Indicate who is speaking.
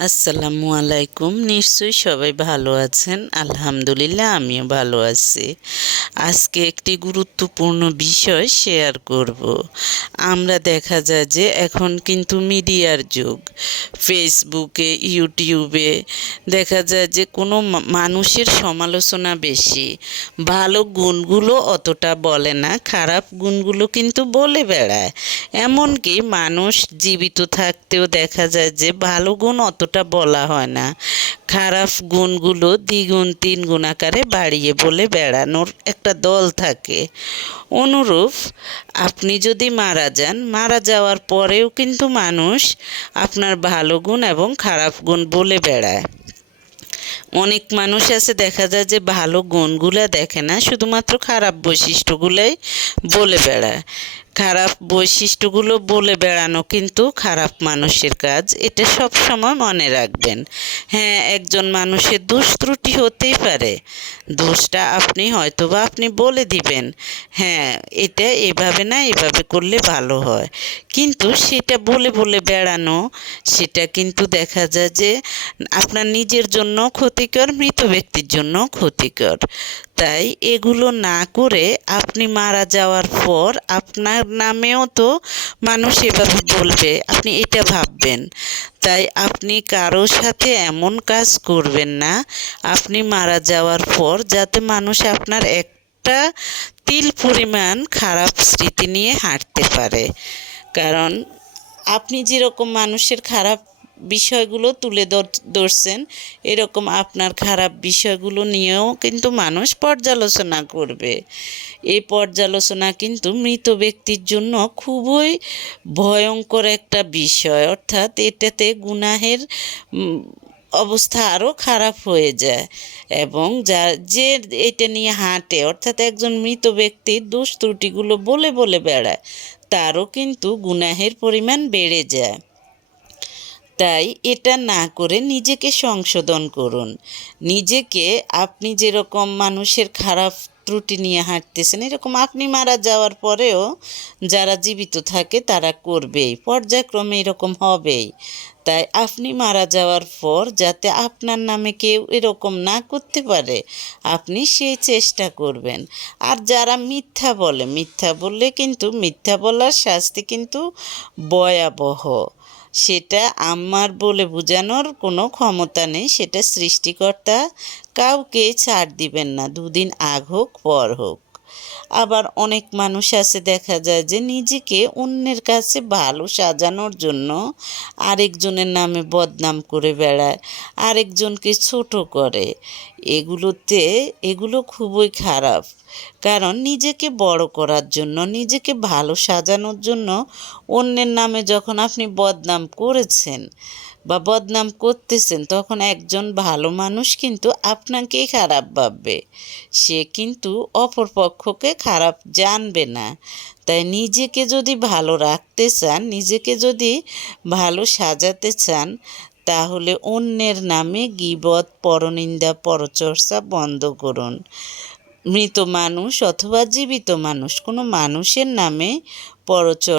Speaker 1: আসসালামু আলাইকুম। নিশ্চয়ই সবাই ভালো আছেন। আলহামদুলিল্লাহ, আমিও ভালো আছি। আজকে একটি গুরুত্বপূর্ণ বিষয় শেয়ার করব। আমরা দেখা যায় যে এখন কিন্তু মিডিয়ার যুগ। ফেসবুকে, ইউটিউবে দেখা যায় যে কোনো মানুষের সমালোচনা বেশি। ভালো গুণগুলো অতটা বলে না, খারাপ গুণগুলো কিন্তু বলে বেড়ায়। এমনকি মানুষ জীবিত থাকতেও দেখা যায় যে ভালো গুণ অতটা বলা হয় না। খারাপ গুণগুলো দ্বিগুণ তিন গুণ আকারে বাড়িয়ে বলে বেড়ানোর একটা দল থাকে। অনুরূপ, আপনি যদি মারা যান, মারা যাওয়ার পরেও কিন্তু মানুষ আপনার ভালো গুণ এবং খারাপ গুণ বলে বেড়ায়। অনেক মানুষ আছে, দেখা যায় যে ভালো গুণগুলা দেখে না, শুধুমাত্র খারাপ বৈশিষ্ট্যগুলোই বলে বেড়ায়। খারাপ বৈশিষ্ট্যগুলো বলে বেড়ানো কিন্তু খারাপ মানুষের কাজ। এটা সব সময় মনে রাখবেন। হ্যাঁ একজন মানুষের দোষ ত্রুটি হতেই পারে। দোষটা আপনি হয়তো বা আপনি বলে দিবেন। হ্যাঁ এটা এভাবে না, এভাবে করলে ভালো হয়। কিন্তু সেটা বলে বলে বেড়ানো, সেটা কিন্তু দেখা যায় যে আপনার নিজের জন্য ক্ষতিকর, মৃত ব্যক্তির জন্য ক্ষতিকর। তাই এগুলো না করে আপনি মারা যাওয়ার পর আপনার নামেও তো মানুষ এভাবে বলবে, আপনি এটা ভাববেন। তাই আপনি কারোর সাথে এমন কাজ করবেন না, আপনি মারা যাওয়ার পর যাতে মানুষ আপনার একটা তিল পরিমাণ খারাপ স্মৃতি নিয়ে হাঁটতে পারে। কারণ আপনি যেরকম মানুষের খারাপ বিষয়গুলো তুলে ধরছেন। এরকম আপনার খারাপ বিষয়গুলো নিয়েও কিন্তু মানুষ পর্যালোচনা করবে। এই পর্যালোচনা কিন্তু মৃত ব্যক্তির জন্য খুবই ভয়ঙ্কর একটা বিষয়। অর্থাৎ এটাতে গুনাহের অবস্থা আরও খারাপ হয়ে যায় এবং যা, যে এটা নিয়ে হাঁটে, অর্থাৎ একজন মৃত ব্যক্তির দোষ ত্রুটিগুলো বলে বলে বেড়ায়, তারও কিন্তু গুনাহের পরিমাণ বেড়ে যায়। তাই এটা না করে নিজেকে সংশোধন করুন। নিজেকে আপনি যেরকম মানুষের খারাপ ত্রুটি নিয়ে হাঁটতেছেন, এরকম আপনি মারা যাওয়ার পরেও যারা জীবিত থাকে তারা করবেই, পর্যায়ক্রমে এরকম হবেই। তাই আপনি মারা যাওয়ার পর যাতে আপনার নামে কেউ এরকম না করতে পারে, আপনি সেই চেষ্টা করবেন। আর যারা মিথ্যা বলে, মিথ্যা বললে কিন্তু, মিথ্যা বলার শাস্তি কিন্তু ভয়াবহ। সেটা আমার বলে বোঝানোর কোনো ক্ষমতা নেই, সেটা সৃষ্টিকর্তা কাউকে ছাড় দিবেন না, দুদিন আগ হোক, পর হোক। আবার অনেক মানুষ আছে, দেখা যায় যে নিজেকে অন্যের কাছে ভালো সাজানোর জন্য আরেকজনের নামে বদনাম করে বেড়ায়, আরেকজনকে ছোট করে। এগুলোতে, এগুলো খুবই খারাপ। কারণ নিজেকে বড় করার জন্য, নিজেকে ভালো সাজানোর জন্য অন্যের নামে যখন আপনি বদনাম করেছেন বা বদনাম করতেছেন, তখন একজন ভালো মানুষ কিন্তু আপনাকেই খারাপ ভাববে। সে কিন্তু অপর পক্ষকে খারাপ জানবে না। তাই নিজেকে যদি ভালো রাখতে চান, নিজেকে যদি ভালো সাজাতে চান, তাহলে অন্যের নামে গিবত, পরনিন্দা, পরচর্চা বন্ধ করুন। মৃত মানুষ অথবা জীবিত মানুষ কোনো মানুষের নামে পরচর্চা